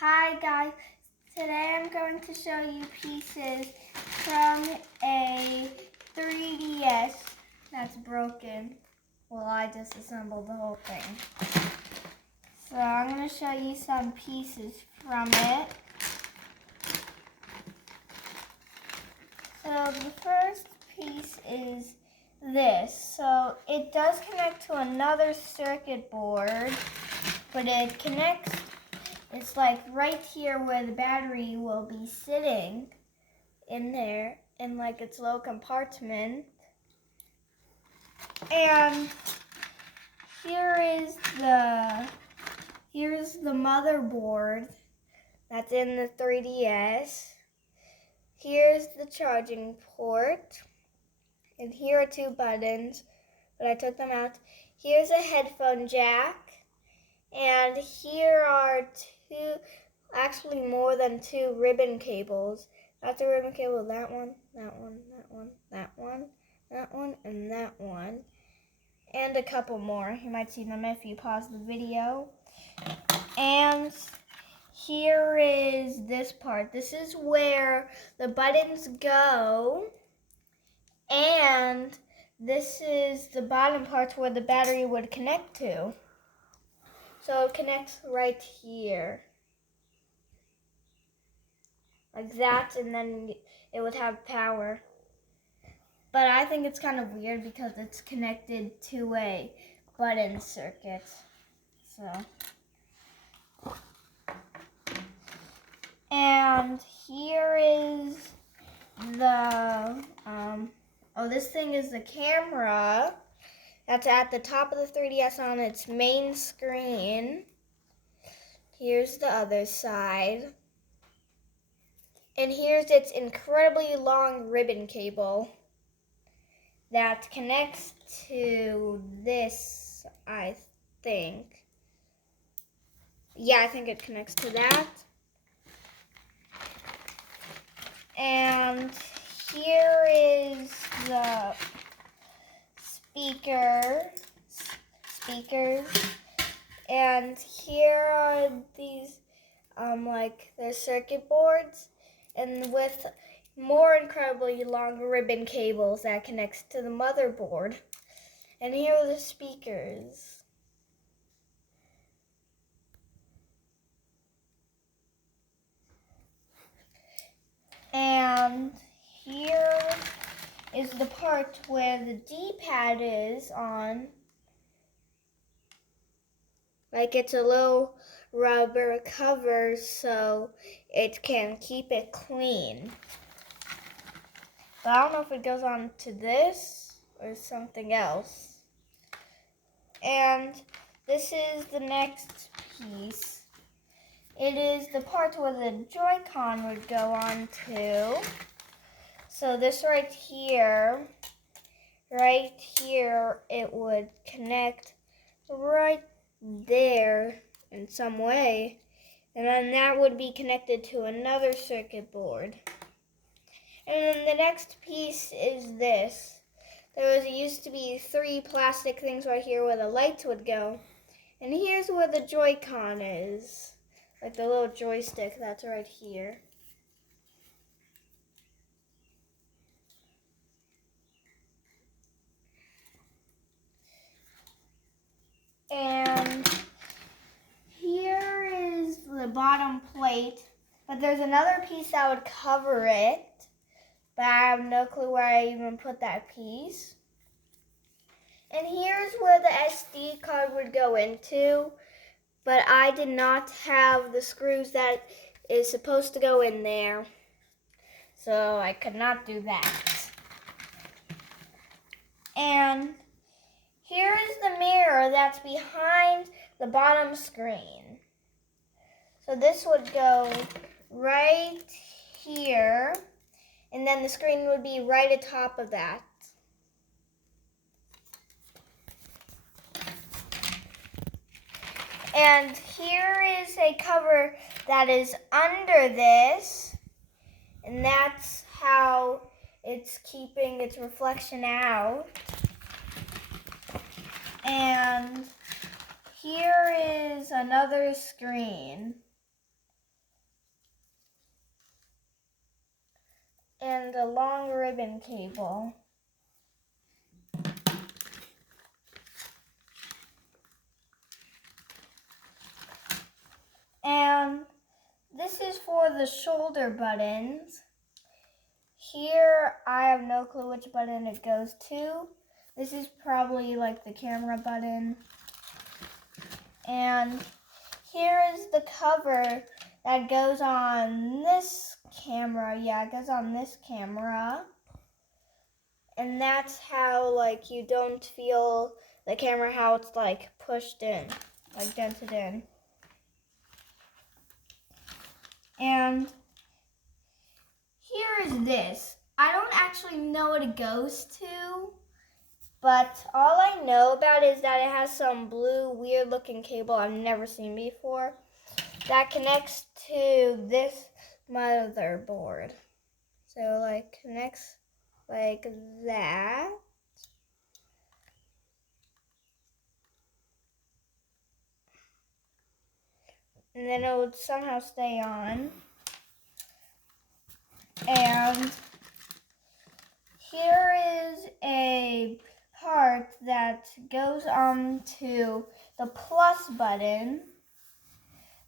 Hi guys, today I'm going to show you pieces from a 3DS that's broken. Well, I disassembled the whole thing. So I'm going to show you some pieces from it. So the first piece is this. So it does connect to another circuit board, but it connects. It's like right here where the battery will be sitting in there in like its little compartment. And here's the motherboard that's in the 3DS. Here's the charging port. And here are two buttons, but I took them out. Here's a headphone jack. And here are actually more than two ribbon cables. That's a ribbon cable, that one, that one, that one, that one, that one, and that one. And a couple more. You might see them if you pause the video. And here is this part. This is where the buttons go. And this is the bottom part where the battery would connect to. So it connects right here. Like that, and then it would have power. But I think it's kind of weird because it's connected to a button circuit. So. And here is the, this thing is the camera that's at the top of the 3DS on its main screen. Here's the other side. And here's its incredibly long ribbon cable that connects to this, I think. Yeah, I think it connects to that. And here is the speakers. And here are these, the circuit boards, and with more incredibly long ribbon cables that connects to the motherboard. And here are the speakers. And here is the part where the D-pad is on. Like it's a little rubber cover so it can keep it clean. But I don't know if it goes on to this or something else. And this is the next piece. It is the part where the Joy-Con would go on to. So this right here, it would connect right there in some way. And then that would be connected to another circuit board. And then the next piece is this. Used to be three plastic things right here where the lights would go. And here's where the Joy-Con is. Like the little joystick that's right here. And here is the bottom plate. But there's another piece that would cover it. But I have no clue where I even put that piece. And here's where the SD card would go into. But I did not have the screws that is supposed to go in there. So I could not do that. And here is the mirror that's behind the bottom screen. So this would go right here. And then the screen would be right atop of that. And here is a cover that is under this. And that's how it's keeping its reflection out. And here is another screen. and a long ribbon cable. And this is for the shoulder buttons. Here, I have no clue which button it goes to. This is probably like the camera button. And here is the cover that goes on this camera. Yeah, it goes on this camera. And that's how, like, you don't feel the camera, how it's, like, pushed in, like, dented in. And here is this. I don't actually know what it goes to, but all I know about it is that it has some blue, weird-looking cable I've never seen before that connects to this motherboard. So, like, connects like that. And then it would somehow stay on. And here is a part that goes on to the plus button.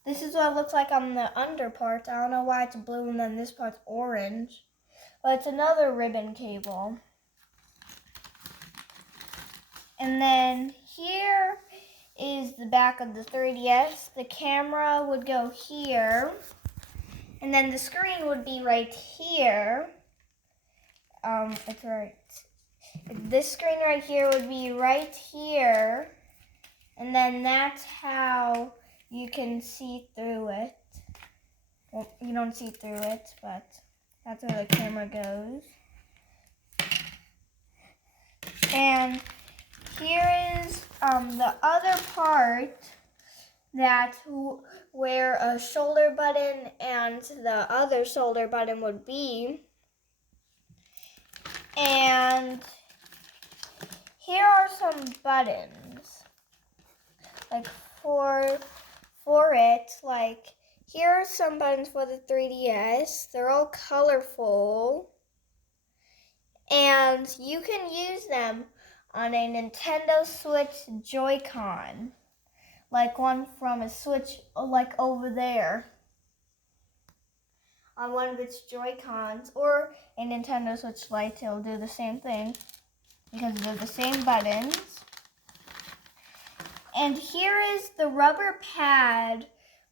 This is what it looks like on the under part. I don't know why it's blue and then this part's orange. But it's another ribbon cable. And then here is the back of the 3DS. The camera would go here. And then the screen would be right here. It's right. This screen right here would be right here. And then that's how you can see through it. Well, you don't see through it, but that's where the camera goes. And here is the other part that where a shoulder button and the other shoulder button would be. And here are some buttons, like for it. Like here are some buttons for the 3DS. They're all colorful, and you can use them on a Nintendo Switch Joy-Con, like one from a Switch, like over there, on one of its Joy-Cons, or a Nintendo Switch Lite. It'll do the same thing because they're the same buttons. And here is the rubber pad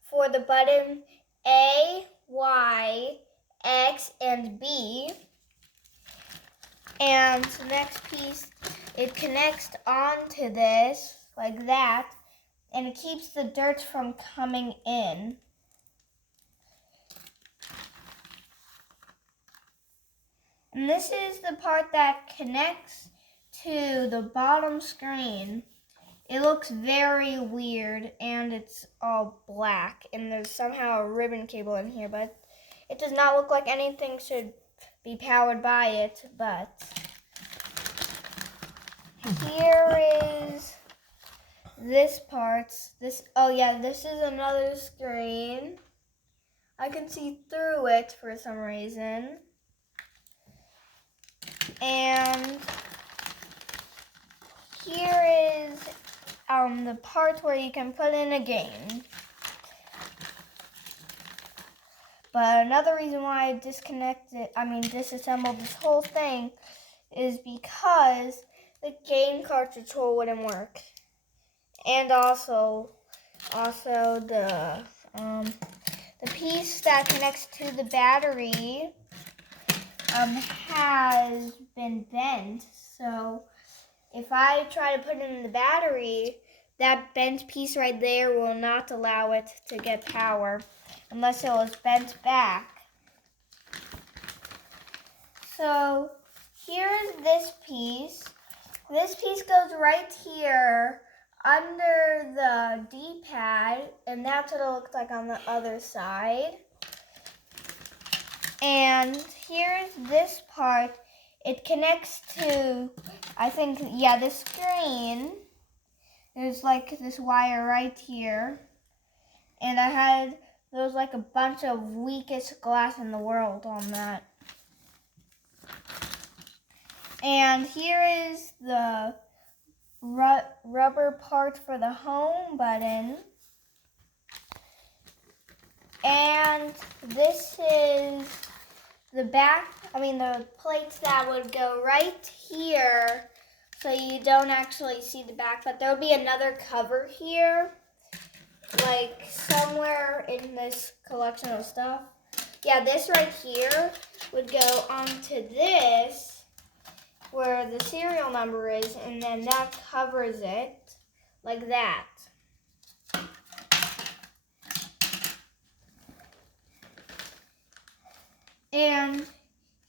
for the button A, Y, X, and B. And the next piece, it connects onto this like that, and it keeps the dirt from coming in. And this is the part that connects to the bottom screen. It looks very weird, and it's all black, and there's somehow a ribbon cable in here, but it does not look like anything should be powered by it. But here is this part. Oh yeah, this is another screen. I can see through it for some reason. And here is the part where you can put in a game. But another reason why I disassembled this whole thing is because the game cartridge hole wouldn't work. And also the piece that connects to the battery has been bent. So if I try to put it in the battery, that bent piece right there will not allow it to get power unless it was bent back. So here's this piece. This piece goes right here under the D-pad, and that's what it looks like on the other side. And here's this part. It connects to, this screen. There's like this wire right here. And there was like a bunch of weakest glass in the world on that. And here is the rubber part for the home button. And this is the the plates that would go right here, so you don't actually see the back, but there'll be another cover here, like somewhere in this collection of stuff. Yeah, this right here would go onto this, where the serial number is, and then that covers it, like that. And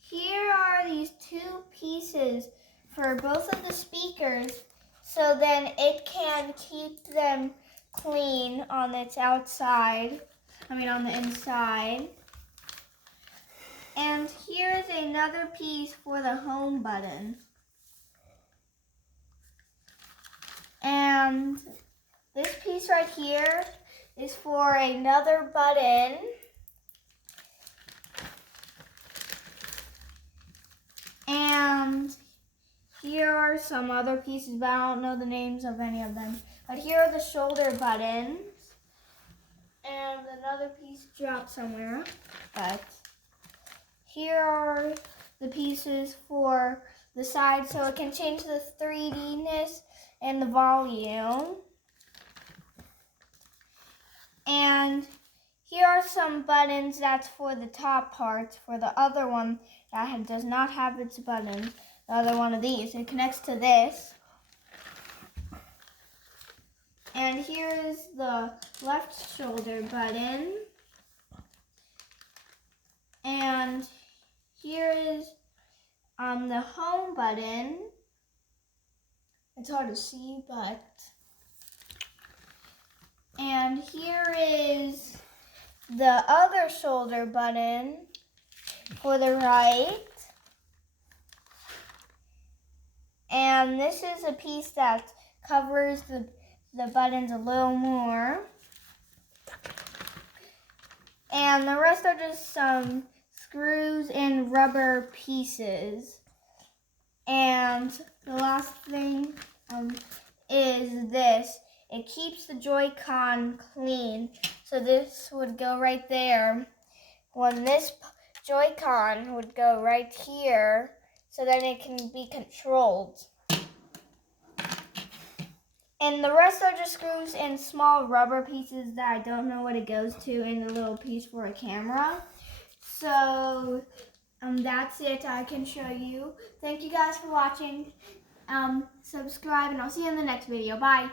here are these two pieces for both of the speakers, so then it can keep them clean on its outside, on the inside. And here's another piece for the home button. And this piece right here is for another button. And here are some other pieces, but I don't know the names of any of them. But here are the shoulder buttons. And another piece dropped somewhere. But here are the pieces for the side, so it can change the 3D-ness and the volume. And here are some buttons that's for the top parts, for the other one that does not have its buttons. The other one of these. It connects to this. And here is the left shoulder button. And here is the home button. It's hard to see, but... And here is the other shoulder button for the right. And this is a piece that covers the buttons a little more. And the rest are just some screws and rubber pieces. And the last thing is this. It keeps the Joy-Con clean. So this would go right there. When this Joy-Con would go right here, so then it can be controlled. And the rest are just screws and small rubber pieces that I don't know what it goes to, and a little piece for a camera. So that's it I can show you. Thank you guys for watching. Subscribe, and I'll see you in the next video. Bye.